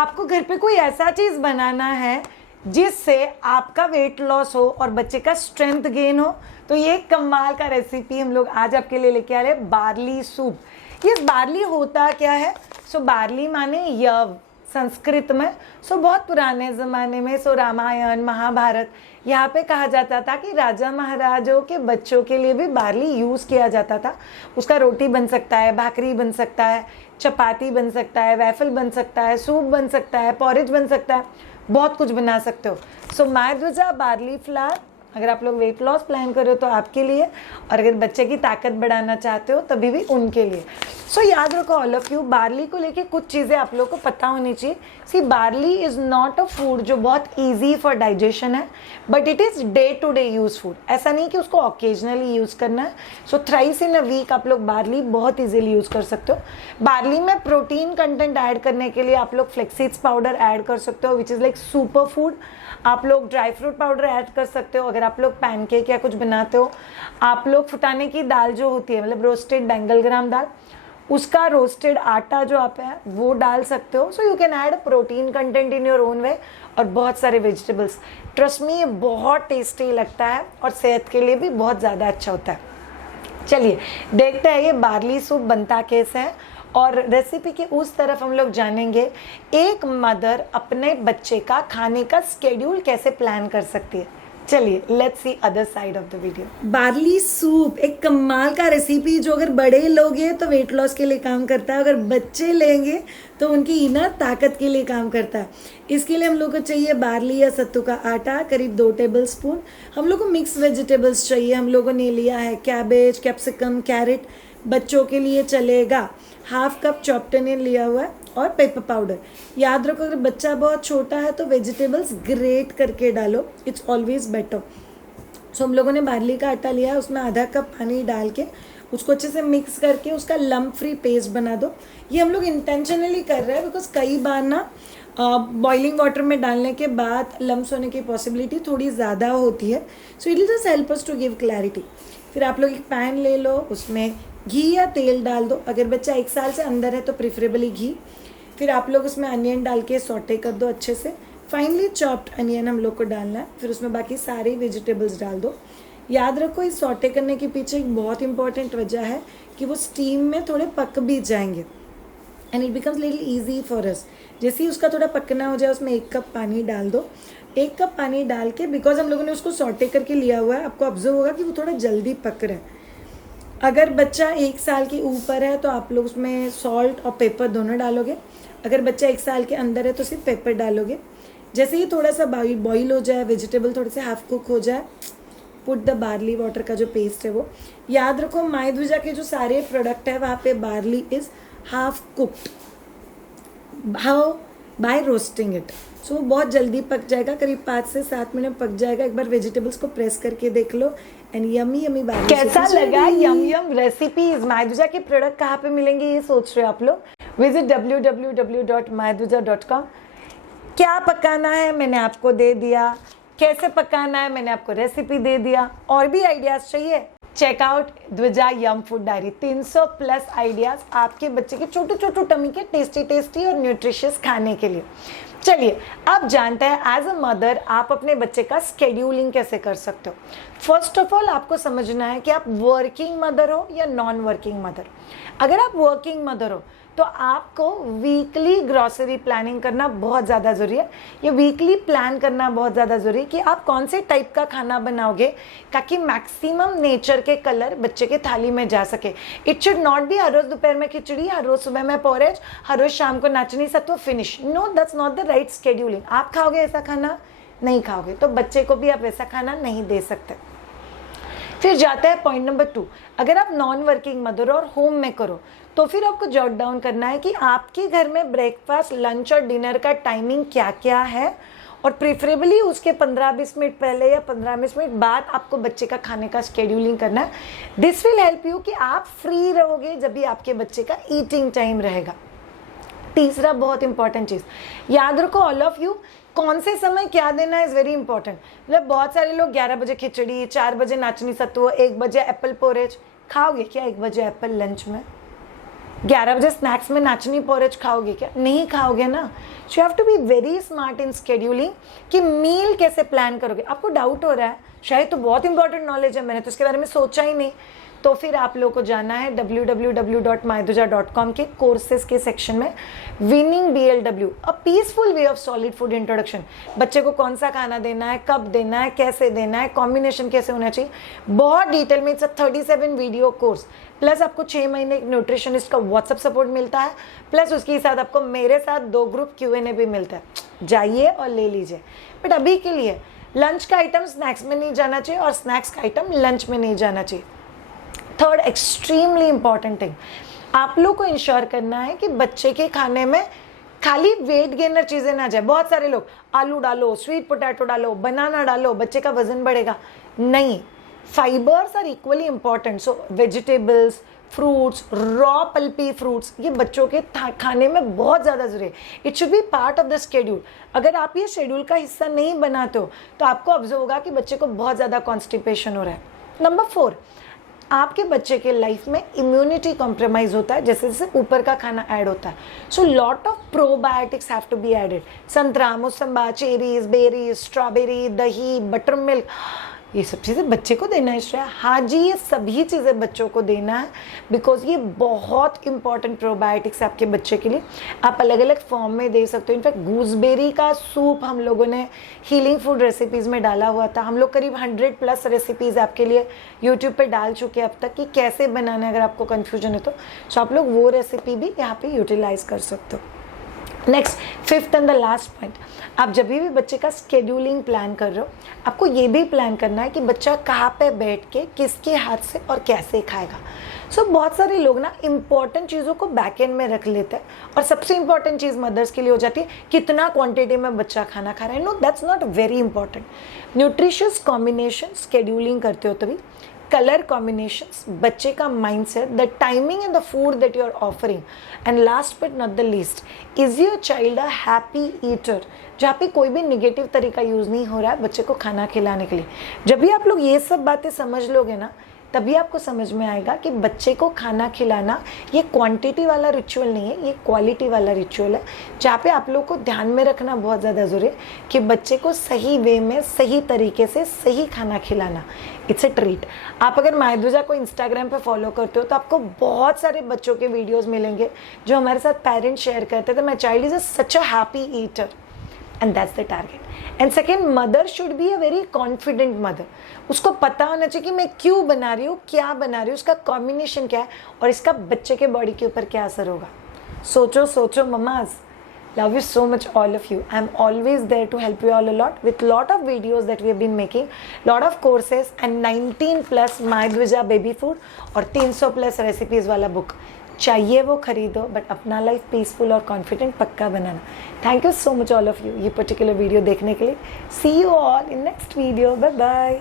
आपको घर पे कोई ऐसा चीज़ बनाना है जिससे आपका वेट लॉस हो और बच्चे का स्ट्रेंथ गेन हो, तो ये कमाल का रेसिपी हम लोग आज आपके लिए लेके आ रहे हैं, बार्ली सूप। ये बार्ली होता क्या है? बार्ली माने यव संस्कृत में। बहुत पुराने ज़माने में रामायण महाभारत यहाँ पे कहा जाता था कि राजा महाराजों के बच्चों के लिए भी बार्ली यूज़ किया जाता था। उसका रोटी बन सकता है, भाकरी बन सकता है, चपाती बन सकता है, वैफल बन सकता है, सूप बन सकता है, पॉरेज बन सकता है, बहुत कुछ बना सकते हो। मायध्वजा बार्ली फ्लावर, अगर आप लोग वेट लॉस प्लान कर रहे हो तो आपके लिए, और अगर बच्चे की ताकत बढ़ाना चाहते हो तभी भी उनके लिए। याद रखो ऑल ऑफ यू, बार्ली को लेके कुछ चीज़ें आप लोगों को पता होनी चाहिए। See barley is not a food जो बहुत ईजी फॉर डाइजेशन है, but it is day to day use food. ऐसा नहीं कि उसको ऑकेजनली यूज़ करना है। थ्राइस इन अ वीक आप लोग बार्ली बहुत ईजिली यूज़ कर सकते हो। बार्ली में प्रोटीन कंटेंट ऐड करने के लिए आप लोग फ्लेक्सीड्स पाउडर ऐड कर सकते हो, which is like super food. आप लोग ड्राई फ्रूट पाउडर ऐड कर सकते हो। अगर आप लोग पैनकेक या कुछ बनाते हो, आप लोग फुटाने की दाल जो होती है, मतलब रोस्टेड बेंगल ग्राम दाल, उसका रोस्टेड आटा जो आप है वो डाल सकते हो। You can add protein content in your own way, और बहुत सारे वेजिटेबल्स। ट्रस्ट मी, ये बहुत टेस्टी लगता है और सेहत के लिए भी बहुत ज़्यादा अच्छा होता है। चलिए देखते हैं ये बार्ली सूप बनता कैसे है, और रेसिपी के उस तरफ हम लोग जानेंगे एक मदर अपने बच्चे का खाने का स्केड्यूल कैसे प्लान कर सकती है। चलिए let's see other side of the video. Barley soup एक कमाल का रेसिपी जो अगर बड़े लोग हैं तो वेट लॉस के लिए काम करता है, अगर बच्चे लेंगे तो उनकी इनर ताकत के लिए काम करता है। इसके लिए हम लोग को चाहिए बार्ली या सत्तू का आटा करीब 2 टेबल स्पून। हम लोग को मिक्स वेजिटेबल्स चाहिए। हम लोगों ने लिया है कैबेज, कैप्सिकम, कैरेट, बच्चों के लिए चलेगा। हाफ कप चॉप्ड अनियन लिया हुआ है, और पेपर पाउडर। याद रखो अगर बच्चा बहुत छोटा है तो वेजिटेबल्स ग्रेट करके डालो, इट्स ऑलवेज बेटर। हम लोगों ने बार्ली का आटा लिया, उसमें आधा कप पानी डाल के उसको अच्छे से मिक्स करके उसका लम्प फ्री पेस्ट बना दो। ये हम लोग इंटेंशनली कर रहे हैं बिकॉज कई बार ना बॉइलिंग वाटर में डालने के बाद लम्प्स होने की पॉसिबिलिटी थोड़ी ज़्यादा होती है। It will just help us to give clarity. फिर आप लोग एक पैन ले लो, उसमें घी या तेल डाल दो। अगर बच्चा 1 साल से अंदर है तो प्रिफरेबली घी। फिर आप लोग उसमें अनियन डाल के सॉटे कर दो अच्छे से। फाइनली चॉप्ड अनियन हम लोग को डालना है। फिर उसमें बाकी सारी वेजिटेबल्स डाल दो। याद रखो इस सॉटे करने के पीछे एक बहुत इंपॉर्टेंट वजह है कि वो स्टीम में थोड़े पक भी जाएंगे, and it becomes little easy for us. जैसे ही उसका थोड़ा पकना हो जाए उसमें 1 कप पानी डाल दो। 1 कप पानी डाल के, बिकॉज हम लोगों ने उसको सॉटे करके लिया हुआ है, आपको ऑब्जर्व होगा कि वो थोड़ा जल्दी पक रहा है। अगर बच्चा 1 साल के ऊपर है तो आप लोग उसमें सॉल्ट और पेपर दोनों डालोगे। अगर बच्चा 1 साल के अंदर है तो सिर्फ पेपर डालोगे। जैसे ही थोड़ा सा बॉईल हो जाए, वेजिटेबल थोड़े से हाफ कुक हो जाए, पुट द बार्ली वाटर का जो पेस्ट है वो। याद रखो मायध्वजा के जो सारे प्रोडक्ट है वहाँ पे barley is half cooked. How? By roasting it. बहुत जल्दी पक जाएगा, करीब 5 से 7 मिनट पक जाएगा। एक बार वेजिटेबल्स को प्रेस करके देख लो, एंड यमी यमी बार्ली। कैसा लगा? यम यम रेसिपीज। मायध्वजा के प्रोडक्ट कहाँ पे मिलेंगे ये सोच रहे हो आप लोग? Visit www.maidhuja.com। क्या पकाना है मैंने आपको दे दिया, कैसे पकाना है मैंने आपको रेसिपी दे दिया। और भी आइडियाज चाहिए? चेक आउट द्विजा यम फूड डायरी। 300 प्लस आइडियाज आपके बच्चे के छोटे छोटे टमी के टेस्टी टेस्टी और न्यूट्रिशियस खाने के लिए। चलिए अब जानते हैं एज अ मदर आप अपने बच्चे का स्केड्यूलिंग कैसे कर सकते हो। फर्स्ट ऑफ ऑल आपको समझना है कि आप वर्किंग मदर हो या नॉन वर्किंग मदर। अगर आप वर्किंग मदर हो तो आपको वीकली ग्रॉसरी प्लानिंग करना बहुत ज़्यादा ज़रूरी है। ये वीकली प्लान करना बहुत ज़्यादा ज़रूरी है कि आप कौन से टाइप का खाना बनाओगे ताकि मैक्सिमम नेचर के कलर बच्चे के थाली में जा सके। इट शुड नॉट बी हर रोज़ दोपहर में खिचड़ी, हर रोज़ सुबह में पोरेज, हर रोज़ शाम को नाचनी सत्व, finish. No, that's not the right scheduling. आप खाओगे ऐसा खाना? नहीं खाओगे, तो बच्चे को भी आप वैसा खाना नहीं दे सकते। फिर जाता है पॉइंट नंबर 2। अगर आप नॉन वर्किंग मदर और होम में करो तो फिर आपको जॉट डाउन करना है कि आपके घर में ब्रेकफास्ट, लंच और डिनर का टाइमिंग क्या क्या है, और प्रेफरेबली उसके 15-20 मिनट पहले या 15-20 मिनट बाद आपको बच्चे का खाने का शेड्यूलिंग करना है। दिस विल हेल्प यू कि आप फ्री रहोगे जब भी आपके बच्चे का ईटिंग टाइम रहेगा। तीसरा बहुत इंपॉर्टेंट चीज़ याद रखो ऑल ऑफ यू, कौन से समय क्या देना इज़ वेरी इंपॉर्टेंट। मतलब बहुत सारे लोग 11 बजे खिचड़ी, 4 बजे नाचनी सत्तू, 1 बजे एप्पल पोरेज। खाओगे क्या 1 बजे एप्पल लंच में? 11 बजे स्नैक्स में नाचनी पोरेज खाओगे क्या? नहीं खाओगे ना। So you have to be very smart in scheduling कि मील कैसे प्लान करोगे। आपको डाउट हो रहा है, शायद तो बहुत इंपॉर्टेंट नॉलेज है, मैंने तो इसके बारे में सोचा ही नहीं, तो फिर आप लोगों को जाना है www.maithujaa.com के कोर्सेज के सेक्शन में winning BLW a peaceful way of solid food introduction. बच्चे को कौन सा खाना देना है, कब देना है, कैसे देना है, कॉम्बिनेशन कैसे होना चाहिए, बहुत डिटेल में। It's a 37 video course, plus आपको 6 महीने एक न्यूट्रिशनिस्ट का व्हाट्सएप सपोर्ट मिलता है, प्लस उसके साथ आपको मेरे साथ 2 ग्रुप Q&A भी मिलता है। जाइए और ले लीजिए। बट अभी के लिए लंच का आइटम स्नैक्स में नहीं जाना चाहिए और स्नैक्स का आइटम लंच में नहीं जाना चाहिए। थर्ड एक्सट्रीमली इंपॉर्टेंट थिंग, आप लोग को इंश्योर करना है कि बच्चे के खाने में खाली वेट गेनर चीज़ें ना जाए। बहुत सारे लोग आलू डालो, स्वीट पोटैटो डालो, बनाना डालो, बच्चे का वजन बढ़ेगा। नहीं, fibres are equally important. So vegetables, fruits, raw pulpy fruits, ये बच्चों के खाने में बहुत ज़्यादा जरूरी है। It should be part of the schedule. अगर आप ये शेड्यूल का हिस्सा नहीं बनाते हो तो आपको ऑब्जर्व होगा कि बच्चे को बहुत ज़्यादा कॉन्स्टिपेशन हो रहा है। नंबर 4, आपके बच्चे के लाइफ में इम्यूनिटी कॉम्प्रोमाइज होता है जैसे जैसे ऊपर का खाना ऐड होता है। So lot of probiotics have to be added. संतरा, मौसम्बा, चेरीज, बेरीज, स्ट्रॉबेरी, दही, बटर मिल्क, ये सब चीज़ें बच्चे को देना है श्रेया। हाँ जी, ये सभी चीज़ें बच्चों को देना है बिकॉज ये बहुत इंपॉर्टेंट प्रोबायोटिक्स है आपके बच्चे के लिए। आप अलग अलग फॉर्म में दे सकते हो। इनफैक्ट गूसबेरी का सूप हम लोगों ने हीलिंग फूड रेसिपीज़ में डाला हुआ था। हम लोग करीब 100+ रेसिपीज़ आपके लिए यूट्यूब पे डाल चुके हैं अब तक कि कैसे बनाना है, अगर आपको कन्फ्यूजन है तो। सो आप लोग वो रेसिपी भी यहाँ पे यूटिलाइज कर सकते हो। Next, 5th and the last point, आप जब भी बच्चे का स्केड्यूलिंग प्लान कर रहे हो, आपको ये भी प्लान करना है कि बच्चा कहाँ पे बैठ के किसके हाथ से और कैसे खाएगा। सो बहुत सारे लोग ना इंपॉर्टेंट चीज़ों को बैक एंड में रख लेते हैं और सबसे इंपॉर्टेंट चीज़ मदर्स के लिए हो जाती है कितना क्वांटिटी में बच्चा खाना खा रहा है। No, that's not very important. Nutritious combination scheduling करते हो तभी, कलर कॉम्बिनेशंस, बच्चे का mindset, the timing and the food that you are offering, and last but not the least, is your child a happy eater, जहाँ पे कोई भी negative तरीका यूज़ नहीं हो रहा है बच्चे को खाना खिलाने के लिए। जब भी आप लोग ये सब बातें समझ लोगे ना, तभी आपको समझ में आएगा कि बच्चे को खाना खिलाना ये क्वांटिटी वाला रिचुअल नहीं है, ये क्वालिटी वाला रिचुअल है, जहाँ पे आप लोग को ध्यान में रखना बहुत ज़्यादा ज़रूरी है कि बच्चे को सही वे में, सही तरीके से सही खाना खिलाना। It's a treat. आप अगर मायधुजा को इंस्टाग्राम पे फॉलो करते हो तो आपको बहुत सारे बच्चों के वीडियोज़ मिलेंगे जो हमारे साथ पेरेंट्स शेयर करते थे, my child is such a happy eater, and that's the target. And second, mother should be a very confident mother. उसको पता होना चाहिए कि मैं क्यों बना रही हूँ, क्या बना रही हूँ, उसका कॉम्बिनेशन क्या है और इसका बच्चे के बॉडी के ऊपर क्या असर होगा। सोचो सोचो mama's. Love you so much, all of you. I'm always there to help you all a lot with lot of videos that we have been making, lot of courses and 19+ मायधुजा baby food और 300+ recipes वाला book. चाहिए वो खरीदो, but अपना life peaceful और confident पक्का बनाना। Thank you so much all of you ये पर्टिकुलर वीडियो देखने के लिए। See you all in next video. Bye bye.